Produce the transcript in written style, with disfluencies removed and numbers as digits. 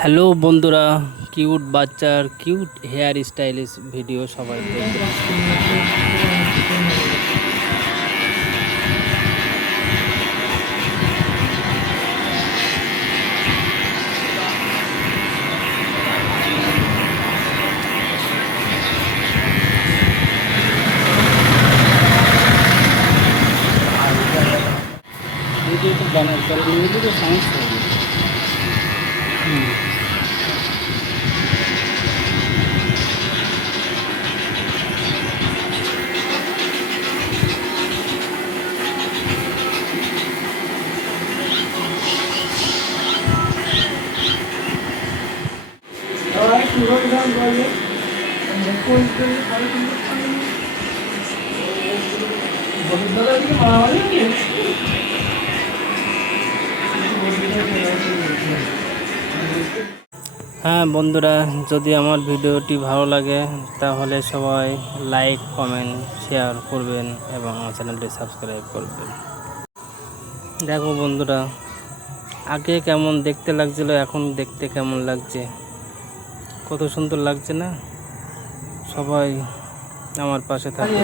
Hello বন্ধুরা, cute বাচ্চার cute hair stylish video সবাই দেখবেন। ভিডিও তো বানার পরে ভিডিও সমস্যা হবে। হ্যাঁ বন্ধুরা, যদি আমার ভিডিওটি ভালো লাগে তাহলে সবাই লাইক, কমেন্ট, শেয়ার করবেন এবং আমার চ্যানেলটি সাবস্ক্রাইব করবেন। দেখো বন্ধুরা, আগে কেমন দেখতে লাগছিল, এখন দেখতে কেমন লাগছে, কত সুন্দর লাগছে না? সবাই আমার পাশে থাকে।